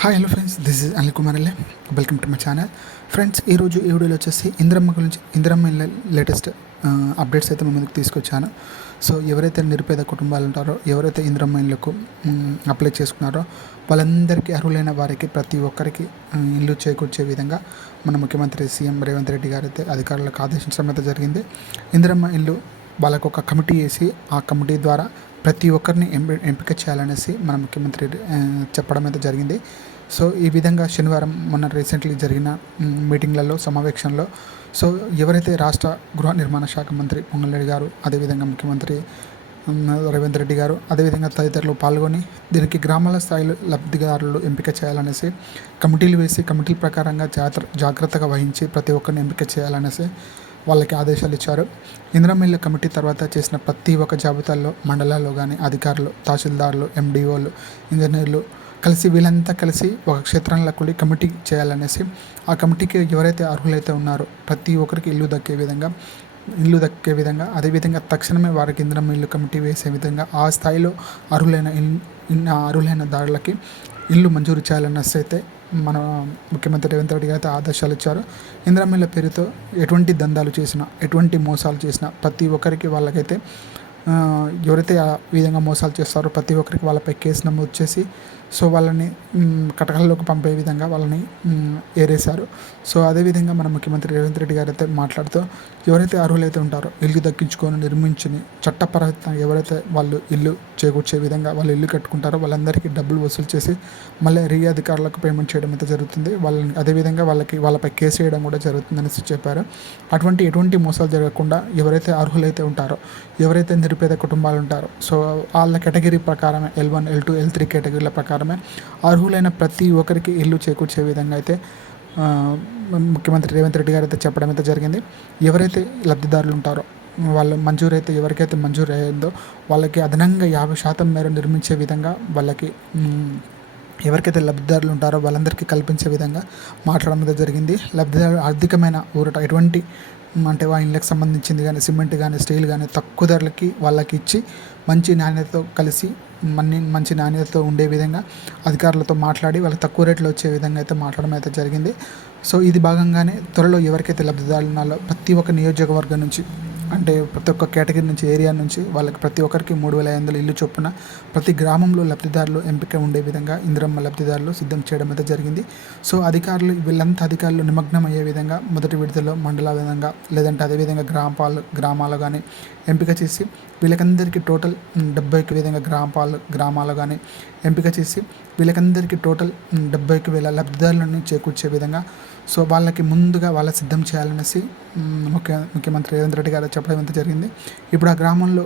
Hi hello friends, this is Anil Kumar LA. Welcome to my channel. Friends, ఈరోజు ఈ వీడియోలో వచ్చేసి ఇందిరమ్మ గురించి ఇందిరమ్మ ఇళ్ళ లేటెస్ట్ అప్డేట్స్ అయితే మీ ముందుకు తీసుకొచ్చాను. సో ఎవరైతే నిరుపేద కుటుంబాలు ఉంటారో, ఎవరైతే ఇందిరమ్మ ఇళ్ళకు అప్లై చేసుకున్నారో వాళ్ళందరికీ, అర్హులైన వారికి ప్రతి ఒక్కరికి ఇల్లు చేకూర్చే విధంగా మన ముఖ్యమంత్రి సీఎం రేవంత్ రెడ్డి గారు అయితే అధికారులకు ఆదేశించడం అయితే జరిగింది. ఇందిరమ్మ ఇల్లు వాళ్ళకు ఒక కమిటీ వేసి, ఆ కమిటీ ద్వారా ప్రతి ఒక్కరిని ఎంపిక చేయాలనేసి మన ముఖ్యమంత్రి చెప్పడం అయితే జరిగింది. సో ఈ విధంగా శనివారం మొన్న రీసెంట్లీ జరిగిన మీటింగ్లలో, సమావేశంలో సో ఎవరైతే రాష్ట్ర గృహ నిర్మాణ శాఖ మంత్రి పొంగులేటి గారు, అదేవిధంగా ముఖ్యమంత్రి రేవంత్ రెడ్డి గారు, అదేవిధంగా తదితరులు పాల్గొని దీనికి గ్రామాల స్థాయిలో లబ్ధిదారులు ఎంపిక చేయాలనేసి కమిటీలు వేసి, కమిటీల ప్రకారంగా జాగ్రత్తగా వహించి ప్రతి ఒక్కరిని ఎంపిక చేయాలనేసి వాళ్ళకి ఆదేశాలు ఇచ్చారు. ఇందిరమ్మ ఇళ్ళ కమిటీ తర్వాత చేసిన ప్రతి ఒక్క జాబితాల్లో మండలాల్లో కానీ అధికారులు, తహసీల్దారులు, ఎండిఓలు, ఇంజనీర్లు కలిసి వీళ్ళంతా కలిసి ఒక క్షేత్రంలో కూడి కమిటీ చేయాలనేసి, ఆ కమిటీకి ఎవరైతే అర్హులైతే ఉన్నారో ప్రతి ఒక్కరికి ఇల్లు దక్కే విధంగా అదేవిధంగా తక్షణమే వారికి ఇందిరమ్మ ఇల్లు కమిటీ వేసే విధంగా ఆ స్థాయిలో అర్హులైన దారులకి ఇల్లు మంజూరు చేయాలనేసి అయితే మన ముఖ్యమంత్రి రేవంత్ రెడ్డి గారు అయితే ఆదేశాలు ఇచ్చారు. ఇందిరమ్మ ఇళ్ళ పేరుతో ఎటువంటి దందాలు చేసినా, ఎటువంటి మోసాలు చేసినా ప్రతి ఒక్కరికి వాళ్ళకైతే ఎవరైతే ఆ విధంగా మోసాలు చేస్తారో ప్రతి ఒక్కరికి వాళ్ళపై కేసు నమోదు చేసి సో వాళ్ళని కటకల్లోకి పంపే విధంగా వాళ్ళని ఏరేశారు. సో అదేవిధంగా మన ముఖ్యమంత్రి రేవంత్ రెడ్డి గారు అయితే మాట్లాడుతూ, ఎవరైతే అర్హులైతే ఉంటారో ఇల్లు దక్కించుకొని నిర్మించుని చట్టపరంగా ఎవరైతే వాళ్ళు ఇల్లు చేకూర్చే విధంగా వాళ్ళు ఇల్లు కట్టుకుంటారో వాళ్ళందరికీ డబ్బులు వసూలు చేసి మళ్ళీ అధికారులకు పేమెంట్ చేయడం అయితే జరుగుతుంది. వాళ్ళని అదేవిధంగా వాళ్ళపై కేసు వేయడం కూడా జరుగుతుందనేసి చెప్పారు. ఎటువంటి మోసాలు జరగకుండా ఎవరైతే అర్హులైతే ఉంటారో, ఎవరైతే నిరుపేద కుటుంబాలు ఉంటారో సో వాళ్ళ కేటగిరీ ప్రకారమే L1, L2, L3 కేటగిరీల ప్రకారమే అర్హులైన ప్రతి ఒక్కరికి ఇల్లు చేకూర్చే విధంగా అయితే ముఖ్యమంత్రి రేవంత్ రెడ్డి గారు అయితే చెప్పడం అయితే జరిగింది. ఎవరైతే లబ్ధిదారులు ఉంటారో ఎవరికైతే మంజూరు అయ్యిందో వాళ్ళకి అదనంగా 50% మేర నిర్మించే విధంగా వాళ్ళకి ఎవరికైతే లబ్ధిదారులు ఉంటారో వాళ్ళందరికీ కల్పించే విధంగా మాట్లాడడం అయితే జరిగింది. లబ్ధిదారులు ఆర్థికమైన ఊరట ఎటువంటి అంటే ఇళ్ళకి సంబంధించింది కానీ, సిమెంట్ కానీ, స్టీల్ కానీ తక్కువ ధరలకి వాళ్ళకి ఇచ్చి మంచి నాణ్యతతో ఉండే విధంగా అధికారులతో మాట్లాడి వాళ్ళకి తక్కువ రేట్లో వచ్చే విధంగా అయితే మాట్లాడడం అయితే జరిగింది. సో ఇది భాగంగానే త్వరలో ఎవరికైతే లబ్ధిదారులు ఉన్నారో ప్రతి ఒక్క నియోజకవర్గం నుంచి, అంటే ప్రతి ఒక్క కేటగిరీ నుంచి, ఏరియా నుంచి వాళ్ళకి ప్రతి ఒక్కరికి 3,500 ఇల్లు చొప్పున ప్రతి గ్రామంలో లబ్ధిదారులు ఎంపిక ఉండే విధంగా ఇందిరమ్మ లబ్ధిదారులు సిద్ధం చేయడం అయితే జరిగింది. సో వీళ్ళంతా అధికారులు నిమగ్నం అయ్యే విధంగా మొదటి విడతలో మండల విధంగా లేదంటే అదేవిధంగా గ్రామాలు కానీ ఎంపిక చేసి వీళ్ళకందరికీ టోటల్ 70 విధంగా గ్రామాలు కానీ ఎంపిక చేసి వీళ్ళకందరికీ టోటల్ 70,000 లబ్ధిదారులను చేకూర్చే విధంగా సో వాళ్ళకి ముందుగా సిద్ధం చేయాలనేసి ముఖ్యమంత్రి రేవంత్ రెడ్డి గారు చెప్పడం ఎంత జరిగింది. ఇప్పుడు ఆ గ్రామంలో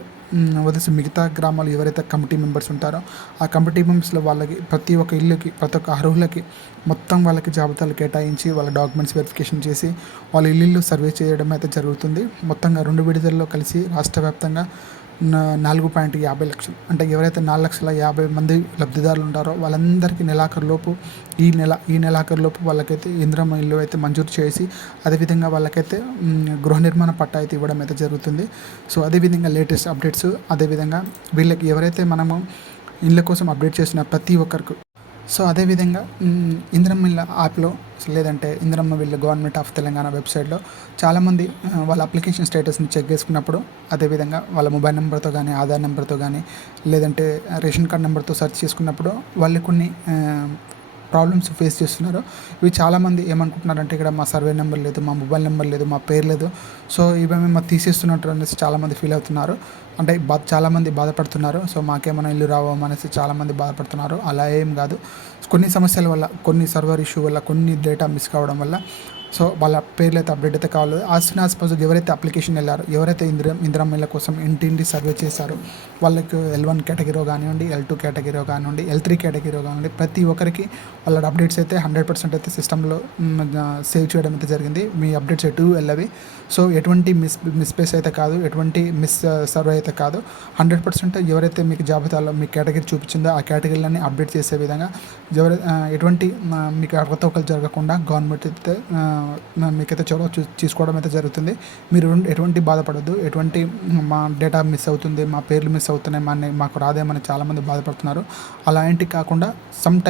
వదిలేసి మిగతా గ్రామాలు ఎవరైతే కమిటీ మెంబర్స్ ఉంటారో ఆ కమిటీ మెంబర్స్లో వాళ్ళకి ప్రతి ఒక్క ఇల్లుకి, ప్రతి ఒక్క అర్హులకి మొత్తం వాళ్ళకి జాబితాలు కేటాయించి వాళ్ళ డాక్యుమెంట్స్ వెరిఫికేషన్ చేసి వాళ్ళ ఇల్లు సర్వే చేయడం అయితే జరుగుతుంది. మొత్తంగా 2 విడతల్లో కలిసి రాష్ట్ర వ్యాప్తంగా 4.50 లక్షలు, అంటే ఎవరైతే 4,50,000 లబ్ధిదారులు ఉంటారో వాళ్ళందరికీ ఈ నెలాఖరులోపు వాళ్ళకైతే ఇందిరమ్మ ఇల్లు అయితే మంజూరు చేసి అదేవిధంగా వాళ్ళకైతే గృహ నిర్మాణ పట్టా అయితే ఇవ్వడం అయితే జరుగుతుంది. సో అదేవిధంగా లేటెస్ట్ అప్డేట్స్, అదేవిధంగా వీళ్ళకి ఎవరైతే మనము ఇళ్ళ కోసం అప్డేట్ చేసిన ప్రతి ఒక్కరికి సో అదేవిధంగా ఇందిరమ్మ ఇళ్ళ యాప్లో లేదంటే ఇందిరమ్మ వీళ్ళ గవర్నమెంట్ ఆఫ్ తెలంగాణ వెబ్సైట్లో చాలామంది వాళ్ళ అప్లికేషన్ స్టేటస్ని చెక్ చేసుకున్నప్పుడు, అదేవిధంగా వాళ్ళ మొబైల్ నెంబర్తో కానీ, ఆధార్ నెంబర్తో కానీ, లేదంటే రేషన్ కార్డ్ నెంబర్తో సెర్చ్ చేసుకున్నప్పుడు వాళ్ళు కొన్ని ప్రాబ్లమ్స్ ఫేస్ చేస్తున్నారు. ఇవి చాలామంది ఏమనుకుంటున్నారంటే, ఇక్కడ మా సర్వే నెంబర్ లేదు, మా మొబైల్ నెంబర్ లేదు, మా పేరు లేదు, సో ఇవేమో మా తీసేస్తున్నట్టు అనేసి చాలామంది ఫీల్ అవుతున్నారు. అంటే చాలామంది బాధపడుతున్నారు. సో మాకేమైనా ఇల్లు రావడం అనేసి చాలామంది బాధపడుతున్నారు. అలా ఏం కాదు, కొన్ని సమస్యల వల్ల, కొన్ని సర్వర్ ఇష్యూ వల్ల, కొన్ని డేటా మిస్ కావడం వల్ల సో వాళ్ళ పేర్లు అయితే అప్డేట్ అయితే కావాలి. యాజ్ ఎవరైతే అప్లికేషన్ వెళ్ళారో, ఎవరైతే ఇందిరమ్మ ఇళ్ళ కోసం ఇంటింటి సర్వే చేశారో వాళ్ళకి L1 కేటగిరీ కానివ్వండి, L2 కేటగిరీ కానివ్వండి, L3 కేటగిరీ కానివ్వండి, ప్రతి ఒక్కరికి వాళ్ళ అప్డేట్స్ అయితే 100% అయితే సిస్టంలో సేవ్ చేయడం అయితే జరిగింది. మీ అప్డేట్స్ ఎటు వెళ్ళవి. సో ఎటువంటి మిస్ప్లేస్ అయితే కాదు, ఎటువంటి సర్వే అయితే కాదు. 100% ఎవరైతే మీకు జాబితాలో మీ కేటగిరీ చూపించిందో ఆ కేటగిరీలన్నీ అప్డేట్ చేసే విధంగా ఎటువంటి మీకు అవకతవకలు జరగకుండా గవర్నమెంట్ అయితే మీకైతే చొరవ తీసుకోవడం అయితే జరుగుతుంది. మీరు ఎటువంటి బాధపడొద్దు. ఎటువంటి మా డేటా మిస్ అవుతుంది, మా పేర్లు మిస్ అవుతున్నాయి, మాకు రాదేమని చాలామంది బాధపడుతున్నారు. అలాంటి కాకుండా సమ్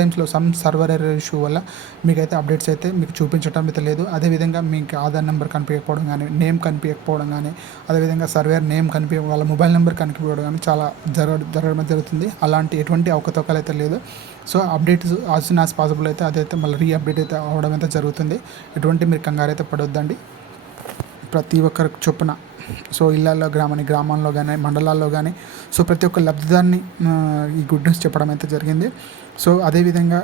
సర్వర్ ఎర్రర్ ఇష్యూ వల్ల మీకైతే అప్డేట్స్ అయితే మీకు చూపించడం అయితే లేదు. అదేవిధంగా మీకు ఆధార్ నెంబర్ కనిపించకపోవడం కానీ, నేమ్ కనిపించకపోవడం కానీ, అదేవిధంగా సర్వేర్ నేమ్ వాళ్ళ మొబైల్ నెంబర్ కనిపించకపోవడం కానీ చాలా జరగడం జరుగుతుంది. అలాంటి ఎటువంటి అవకతవకలు అయితే లేదు. So updates as soon as possible అయితే అదైతే మళ్ళీ రీఅప్డేట్ అయితే అవ్వడం అయితే జరుగుతుంది. ఎటువంటి మీరు కంగారు అయితే పడొద్దండి. ప్రతి ఒక్కరికి చొప్పున సో ఇళ్ళల్లో గ్రామాల్లో కానీ, మండలాల్లో కానీ సో ప్రతి ఒక్క లబ్ధిదారిని ఈ గుడ్ న్యూస్ చెప్పడం అయితే జరిగింది. సో అదేవిధంగా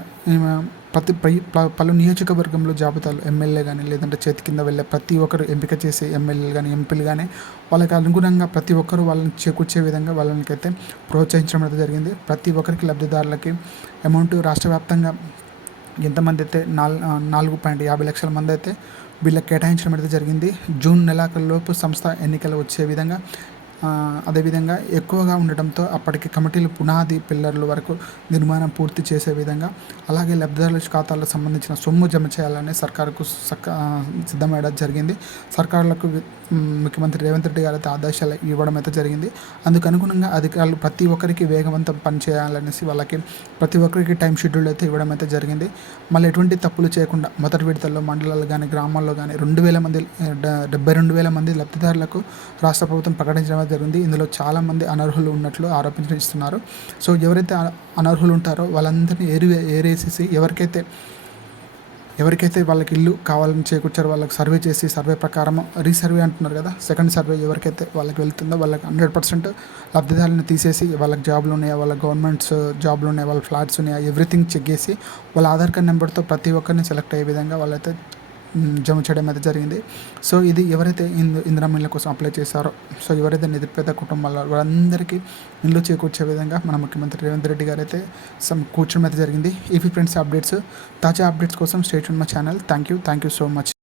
పలు నియోజకవర్గంలో జాబితాలు ఎమ్మెల్యే కానీ, లేదంటే చేతి కింద వెళ్ళే ప్రతి ఒక్కరు ఎంపిక చేసే ఎమ్మెల్యేలు కానీ, ఎంపీలు కానీ వాళ్ళకి అనుగుణంగా ప్రతి ఒక్కరు వాళ్ళని చేకూర్చే విధంగా వాళ్ళకైతే ప్రోత్సహించడం అయితే జరిగింది. ప్రతి ఒక్కరికి లబ్ధిదారులకి అమౌంట్ రాష్ట్ర వ్యాప్తంగా ఎంతమంది అయితే 4.50 లక్షల మంది అయితే వీళ్ళకి కేటాయించడం అయితే జరిగింది. జూన్ నెలాఖరులోపు సంస్థ ఎన్నికలు వచ్చే విధంగా, అదేవిధంగా ఎక్కువగా ఉండటంతో అప్పటికి కమిటీలు పునాది పిల్లర్ల వరకు నిర్మాణం పూర్తి చేసే విధంగా, అలాగే లబ్ధిదారుల ఖాతాలకు సంబంధించిన సొమ్ము జమ చేయాలని సర్కారుకు సిద్ధమయ్యడం జరిగింది. సర్కారులకు ముఖ్యమంత్రి రేవంత్ రెడ్డి గారు అయితే ఆదేశాలు ఇవ్వడం అయితే జరిగింది. అందుకు అనుగుణంగా అధికారులు ప్రతి ఒక్కరికి వేగవంతం పనిచేయాలనేసి వాళ్ళకి ప్రతి ఒక్కరికి టైం షెడ్యూల్ అయితే ఇవ్వడం అయితే జరిగింది. మళ్ళీ ఎటువంటి తప్పులు చేయకుండా మొదటి విడతల్లో మండలాలు కానీ, గ్రామాల్లో కానీ 2,000 మంది 72,000 మంది లబ్ధిదారులకు రాష్ట్ర ప్రభుత్వం ప్రకటించడం జరిగింది. ఇందులో చాలామంది అనర్హులు ఉన్నట్లు ఆరోపిస్తున్నారు. సో ఎవరైతే అనర్హులు ఉంటారో వాళ్ళందరినీ ఏరేసేసి ఎవరికైతే వాళ్ళకి ఇల్లు కావాలని చేకూర్చారో వాళ్ళకి సర్వే చేసి, సర్వే ప్రకారం రీసర్వే అంటున్నారు కదా, సెకండ్ సర్వే ఎవరికైతే వాళ్ళకి వెళ్తుందో వాళ్ళకి 100% లబ్ధిదారులను తీసేసి వాళ్ళకి జాబ్లు ఉన్నాయా, వాళ్ళ గవర్నమెంట్స్ జాబ్లు ఉన్నాయా, వాళ్ళ ఫ్లాట్స్ ఉన్నాయా, ఎవ్రీథింగ్ చెక్ చేసి వాళ్ళ ఆధార్ కార్డ్ నెంబర్తో ప్రతి ఒక్కరిని సెలెక్ట్ అయ్యే విధంగా వాళ్ళైతే జమ చేయడం అయితే జరిగింది. సో ఇది ఎవరైతే ఇందిరమ్మ ఇళ్ళ కోసం అప్లై చేశారో, సో ఎవరైతే నిరుపేద కుటుంబాల వాళ్ళందరికీ ఇల్లు చేకూర్చే విధంగా మన ముఖ్యమంత్రి రేవంత్ రెడ్డి గారు అయితే కూర్చోడం అయితే జరిగింది. ఇవి ఫ్రెండ్స్ అప్డేట్స్. తాజా అప్డేట్స్ కోసం stay tune my channel. Thank you so much.